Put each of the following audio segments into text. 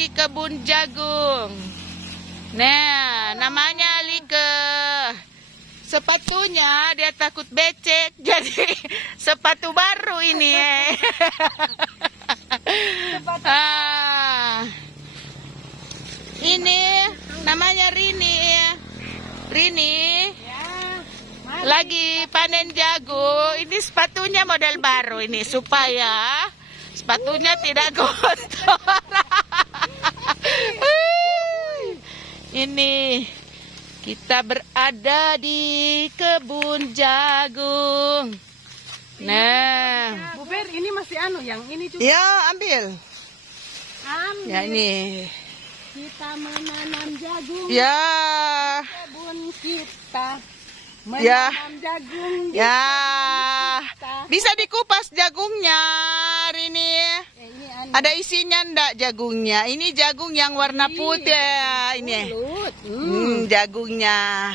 di kebun jagung. Nah, namanya Like. Sepatunya dia takut becek, jadi sepatu baru ini. Ini namanya Rini. Rini lagi panen jagung. Ini sepatunya model baru ini supaya sepatunya tidak kotor. Ini kita berada di kebun jagung. Nah, Bu Ber, ini masih yang ini juga. ya ambil. Ya ini. Kita menanam jagung. Ya. Kebun kita. Ya. Menanam jagung. Ya. Bisa dikupas jagungnya, Rini. Ini Ada isinya ndak jagungnya? Ini jagung yang warna putih ya, ini. Jagungnya.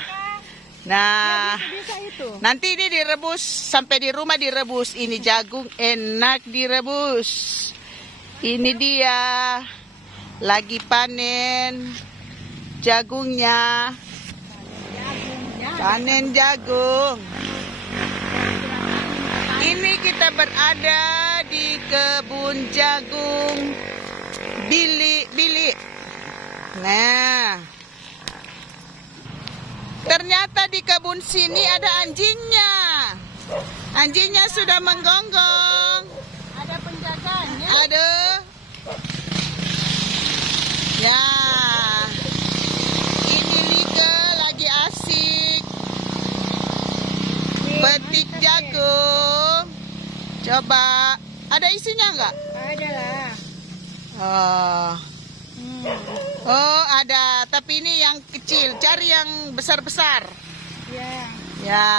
Nah, Bisa itu. nanti ini direbus sampai di rumah direbus. Ini jagung enak direbus. Ini dia lagi panen jagungnya. Panen jagung. Ini kita berada di kebun jagung bilik-bilik. Nah, ternyata di kebun sini ada anjingnya. Anjingnya sudah menggonggong. Ada penjaganya. Ada. Ya. Ini Like lagi asik petik jagung. Coba, ada isinya enggak? Ada lah. Oh. Oh, ada, tapi ini yang kecil. Cari yang besar-besar. Ya. Ya.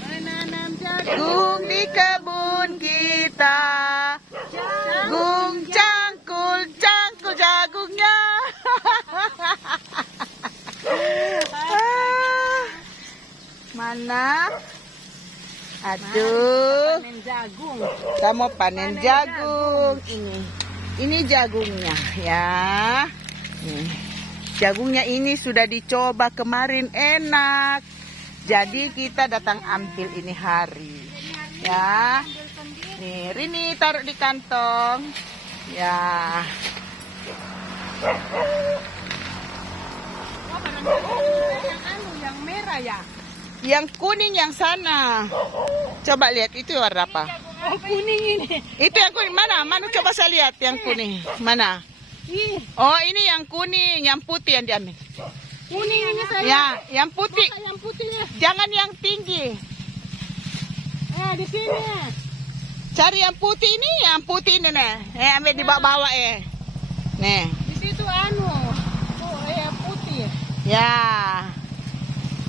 Menanam jagung. Jagung di kebun kita. Jagung cangkul, cangkul jagungnya. Mana? Aduh. Panen jagung. Kita mau panen jagung. Ini jagungnya ya. Nih. Jagungnya ini sudah dicoba kemarin enak. Jadi kita datang ambil ini hari. Ya. Nih, Rini taruh di kantong. Ya. Yang merah ya. Yang kuning yang sana. Coba lihat itu warna apa? Oh, kuning ini. Itu yang kuning mana? Mana coba saya lihat yang kuning. Mana? Ih, Oh, ini yang kuning, yang putih yang diambil. kuning ini saya. Ya, yang putih. Yang putihnya. Jangan yang tinggi. Di sini. Cari yang putih ini nih. Ambil di bawah-bawah Nih. Di situ putih. Ya.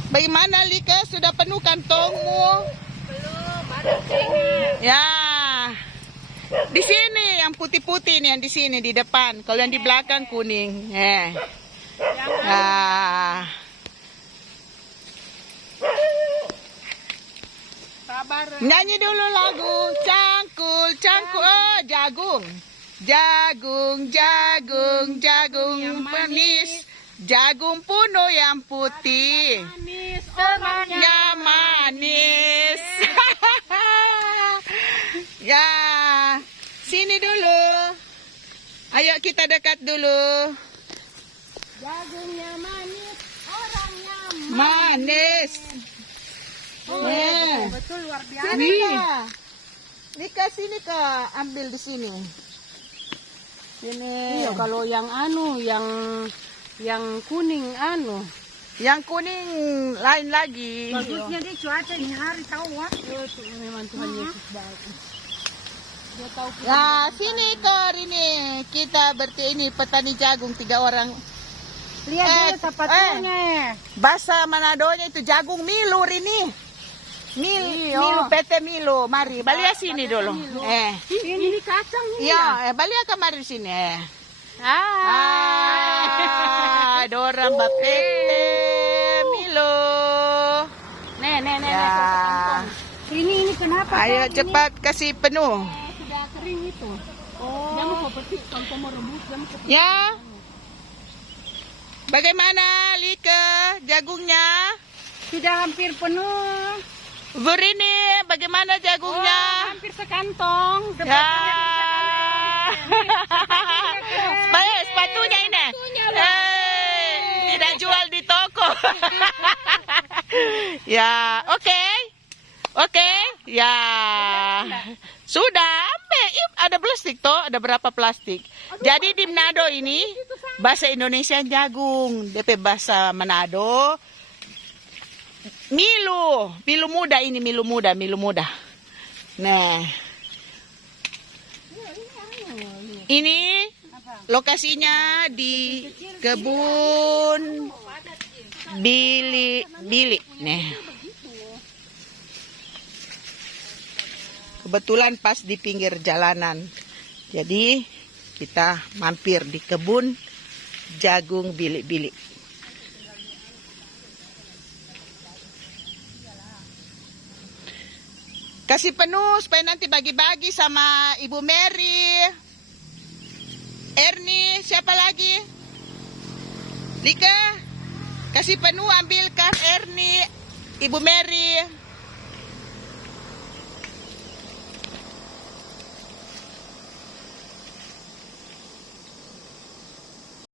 Bagaimana Like? Sudah penuh kantongmu? Belum, ada sini. Ya. Di sini yang putih-putih nih, yang di sini di depan. Kalau yang di belakang kuning. Nah. Sabar. Nyanyi dulu lagu cangkul, cangkul. Oh, jagung. Jagung, jagung, jagung manis. Jagung puno yang putih. Manis, Ya manis. Ya, sini dulu. Ayo kita dekat dulu. Jagungnya manis, orangnya Manis. betul luar biasa. Sini Kak. Nika sini Kak, ambil di sini. Sini. Iya, kalau yang yang kuning Yang kuning lain lagi. bagusnya di cuaca ini hari tahu memang Tuhan Yesus baik. Dia tahu kita Nah, sini Kak Rini. Kita ini petani jagung 3 orang. lihat dulu sepatunya. Bahasa Manadonya itu jagung Milu Rini. Milu PT Milu. Mari, balia sini dulu. Ini kacang ini. Iya, balia kemari sini. Dorang PT Milu. Nih. Ya. Ini kenapa? Ayo cepat kasih penuh. Sudah kering itu. Dia mau petik, kalau mau rebus, dia mau petik. Ya. Bagaimana Lika jagungnya? Sudah hampir penuh. Bu Rini, bagaimana jagungnya? Hampir sekantong. Ya. Sepatunya ini. Tidak jual di toko. Ya, oke. Oke, ya. Sudah, ambil. Ada plastik toh, ada berapa plastik. Jadi di Manado ini bahasa Indonesia jagung, DP bahasa Manado. Milu muda ini, milu muda. Nah. Ini lokasinya di kebun Bili. Nih. Kebetulan pas di pinggir jalanan. Jadi kita mampir di kebun jagung Bili. Kasih penuh supaya nanti bagi-bagi sama Ibu Mary. Ernie, siapa lagi? Lika, kasih penuh ambilkan Ernie, Ibu Mary.